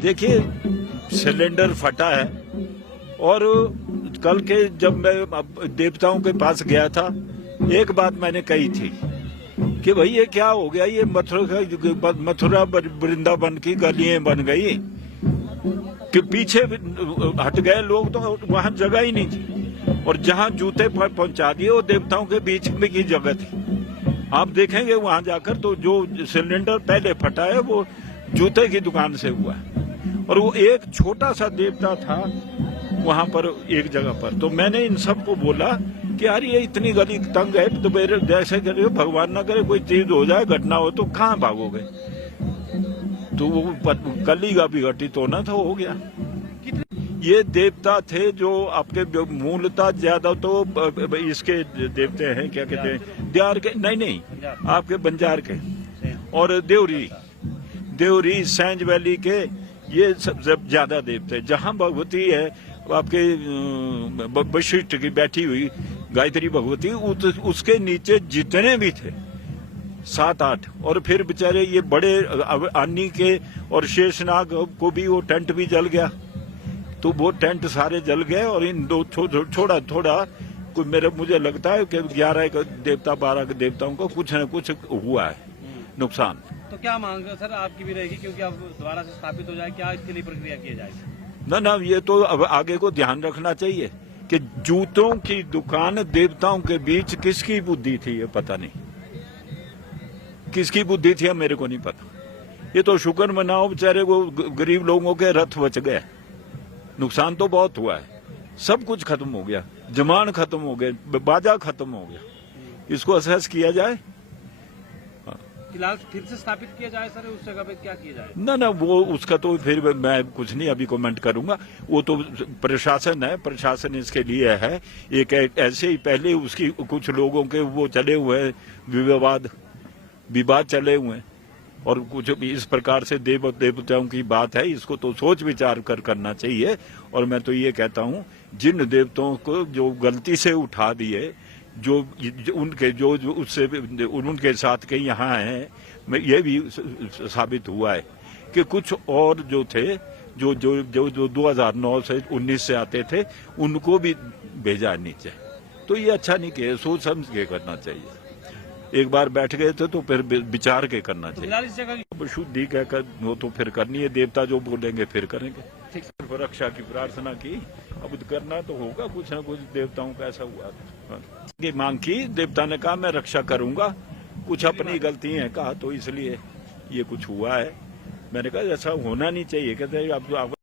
देखिए, सिलेंडर फटा है और कल के जब मैं देवताओं के पास गया था, एक बात मैंने कही थी कि भाई ये क्या हो गया, ये मथुरा वृंदावन की गलियां बन गई कि पीछे हट गए लोग, तो वहां जगह ही नहीं थी और जहां जूते पहुंचा दिए वो देवताओं के बीच में की जगह थी। आप देखेंगे वहां जाकर तो जो सिलेंडर पहले फटा है वो जूते की दुकान से हुआ है और वो एक छोटा सा देवता था वहां पर एक जगह पर। तो मैंने इन सबको बोला कि यार ये इतनी गली तंग है तो मेरे जैसे करे भगवान ना करे कोई चीज हो जाए, घटना हो तो कहाँ भागोगे। तो वो गली का भी घटित होना था, हो गया। ये देवता थे जो आपके मूलतः ज्यादा तो इसके देवते हैं, क्या कहते हैं, द्यार के, नहीं आपके बंजार के और देवरी सैंज वैली के, ये सब ज्यादा देवते। जहां भगवती है आपके वशिष्ठ की बैठी हुई गायत्री भगवती, उसके नीचे जितने भी थे 7-8, और फिर बेचारे ये बड़े अन्नी के और शेषनाग को भी वो टेंट भी जल गया, तो वो टेंट सारे जल गए और इन दो थोड़ा मुझे लगता है कि 11 देवता 12 देवताओं को कुछ न कुछ हुआ है नुकसान। तो क्या मांग सर आपकी भी रहेगी, क्योंकि अब दोबारा से स्थापित हो जाए, क्या इसके लिए प्रक्रिया की जाएगी? ना ये तो अब आगे को ध्यान रखना चाहिए कि जूतों की दुकान देवताओं के बीच किसकी बुद्धि थी, ये पता नहीं किसकी बुद्धि थी, मेरे को नहीं पता। ये तो शुक्र मनाओ बेचारे वो गरीब लोगों के रथ बच गए। नुकसान तो बहुत हुआ है, सब कुछ खत्म हो गया, जमान खत्म हो गए, बाजा खत्म हो गया। इसको असेस किया जाए, फिलहाल फिर से स्थापित किया जाए सर, उस जगह पे क्या किया जाए? ना वो उसका तो फिर मैं कुछ नहीं अभी कमेंट करूंगा। वो तो प्रशासन है, प्रशासन इसके लिए है। एक ऐसे ही पहले उसकी कुछ लोगों के वो चले हुए हैं, विवाद चले हुए हैं और कुछ इस प्रकार से देवताओं की बात है, इसको तो सोच विचार कर करना चाहिए। और मैं तो ये कहता हूँ, जिन देवताओं को जो गलती से उठा दिए, जो उनके जो उससे उनके साथ के यहाँ हैं, ये भी साबित हुआ है कि कुछ और जो थे जो 2009 से 19 से आते थे, उनको भी भेजा नीचे। तो ये अच्छा नहीं किया, सोच समझ के करना चाहिए। एक बार बैठ गए थे तो फिर विचार के करना चाहिए। शुद्धि कहकर वो तो फिर करनी है, देवता जो बोलेंगे फिर करेंगे। रक्षा की प्रार्थना की, अब करना तो होगा, कुछ ना कुछ देवताओं का ऐसा हुआ था। मांग की, देवता ने कहा मैं रक्षा करूंगा, कुछ अपनी गलती है कहा, तो इसलिए ये कुछ हुआ है। मैंने कहा ऐसा होना नहीं चाहिए। कहते अब